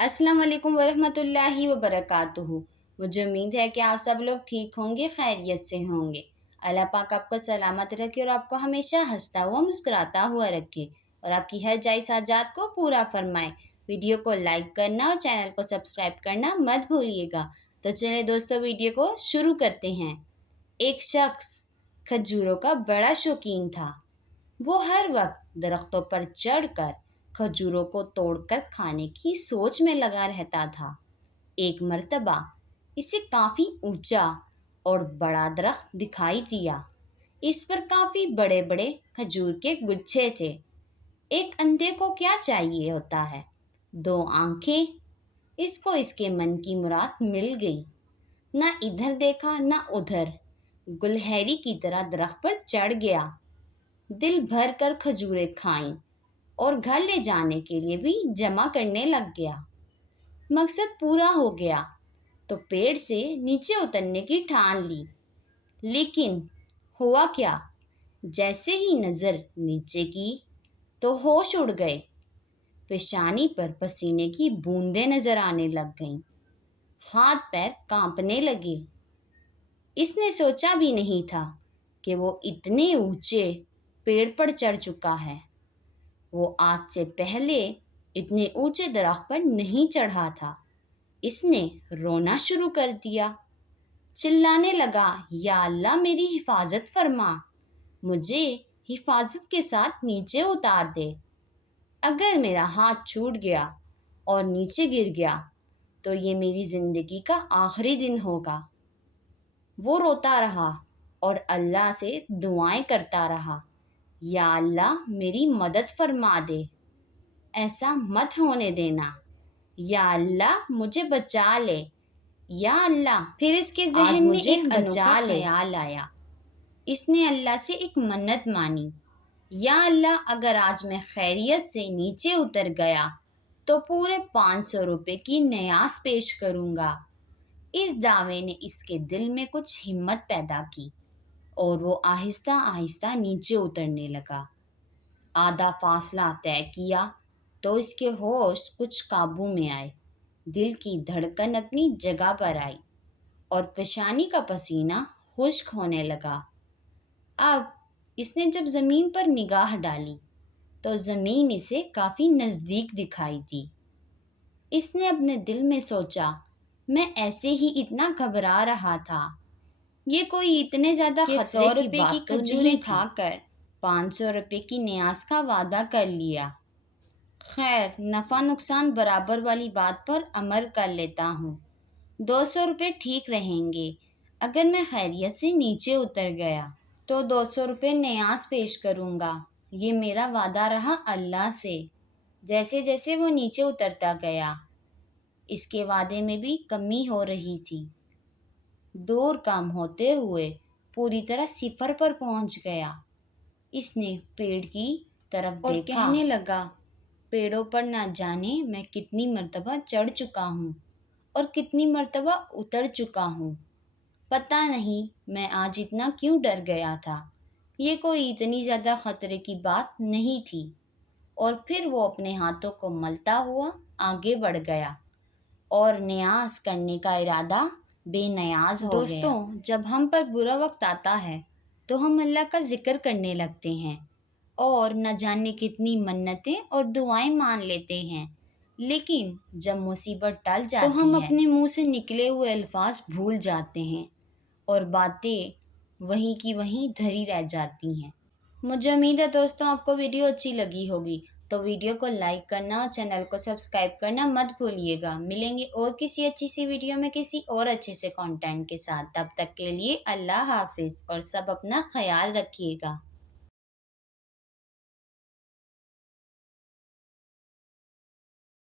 अस्सलाम वालेकुम वरहमतुल्लाहि वबरकातुहू। मुझे उम्मीद है कि आप सब लोग ठीक होंगे, खैरियत से होंगे। अल्लाह पाक आपको सलामत रखे और आपको हमेशा हंसता हुआ मुस्कुराता हुआ रखे और आपकी हर जायज़ हाजात को पूरा फरमाए। वीडियो को लाइक करना और चैनल को सब्सक्राइब करना मत भूलिएगा। तो चलिए दोस्तों, वीडियो को शुरू करते हैं। एक शख्स खजूरों का बड़ा शौकीन था। वो हर वक्त दरख्तों पर चढ़कर खजूरों को तोड़कर खाने की सोच में लगा रहता था। एक मर्तबा इसे काफ़ी ऊंचा और बड़ा दरख्त दिखाई दिया। इस पर काफ़ी बड़े बड़े खजूर के गुच्छे थे। एक अंधे को क्या चाहिए होता है, दो आंखें। इसको इसके मन की मुराद मिल गई। ना इधर देखा ना उधर, गुलहरी की तरह दरख्त पर चढ़ गया। दिल भर कर खजूरें खाईं और घर ले जाने के लिए भी जमा करने लग गया। मकसद पूरा हो गया तो पेड़ से नीचे उतरने की ठान ली। लेकिन हुआ क्या, जैसे ही नज़र नीचे की तो होश उड़ गए। पेशानी पर पसीने की बूंदें नजर आने लग गईं। हाथ पैर कांपने लगे। इसने सोचा भी नहीं था कि वो इतने ऊंचे पेड़ पर चढ़ चुका है। वो आज से पहले इतने ऊंचे दरख्त पर नहीं चढ़ा था। इसने रोना शुरू कर दिया। चिल्लाने लगा, या अल्लाह मेरी हिफाजत फरमा, मुझे हिफाजत के साथ नीचे उतार दे। अगर मेरा हाथ छूट गया और नीचे गिर गया तो ये मेरी ज़िंदगी का आखिरी दिन होगा। वो रोता रहा और अल्लाह से दुआएं करता रहा, या अल्लाह मेरी मदद फरमा दे, ऐसा मत होने देना, या अल्लाह मुझे बचा ले, या अल्लाह। फिर इसके ज़हन में एक अनोखा ख्याल आया। इसने अल्लाह से एक मन्नत मानी, या अल्लाह अगर आज मैं खैरियत से नीचे उतर गया तो पूरे 500 रुपये की न्यास पेश करूँगा। इस दावे ने इसके दिल में कुछ हिम्मत पैदा की और वो आहिस्ता आहिस्ता नीचे उतरने लगा। आधा फासला तय किया तो इसके होश कुछ काबू में आए। दिल की धड़कन अपनी जगह पर आई और पेशानी का पसीना खुश्क होने लगा। अब इसने जब ज़मीन पर निगाह डाली तो ज़मीन इसे काफ़ी नज़दीक दिखाई दी। इसने अपने दिल में सोचा, मैं ऐसे ही इतना घबरा रहा था, ये कोई इतने ज़्यादा खतरे की बात तो नहीं खाकर 500 रुपये की न्यास का वादा कर लिया। खैर, नफ़ा नुकसान बराबर वाली बात पर अमल कर लेता हूँ। 200 रुपये ठीक रहेंगे। अगर मैं खैरियत से नीचे उतर गया तो 200 रुपये न्यास पेश करूँगा। ये मेरा वादा रहा अल्लाह से। जैसे जैसे वो नीचे उतरता गया, इसके वादे में भी कमी हो रही थी। दूर कम होते हुए पूरी तरह सिफर पर पहुंच गया। इसने पेड़ की तरफ और देखा, कहने लगा, पेड़ों पर ना जाने मैं कितनी मर्तबा चढ़ चुका हूँ और कितनी मर्तबा उतर चुका हूँ। पता नहीं मैं आज इतना क्यों डर गया था। ये कोई इतनी ज़्यादा ख़तरे की बात नहीं थी। और फिर वो अपने हाथों को मलता हुआ आगे बढ़ गया और न्यास करने का इरादा बेनियाज हो गया। दोस्तों, जब हम पर बुरा वक्त आता है तो हम अल्लाह का जिक्र करने लगते हैं और न जाने कितनी मन्नतें और दुआएं मान लेते हैं। लेकिन जब मुसीबत टल जाती है तो हम अपने मुंह से निकले हुए अल्फाज भूल जाते हैं और बातें वहीं की वहीं धरी रह जाती हैं। मुझे उम्मीद है दोस्तों आपको वीडियो अच्छी लगी होगी, तो वीडियो को लाइक करना और चैनल को सब्सक्राइब करना मत भूलिएगा। मिलेंगे और किसी अच्छी सी वीडियो में किसी और अच्छे से कंटेंट के साथ। तब तक के लिए अल्लाह हाफिज़ और सब अपना ख्याल रखिएगा।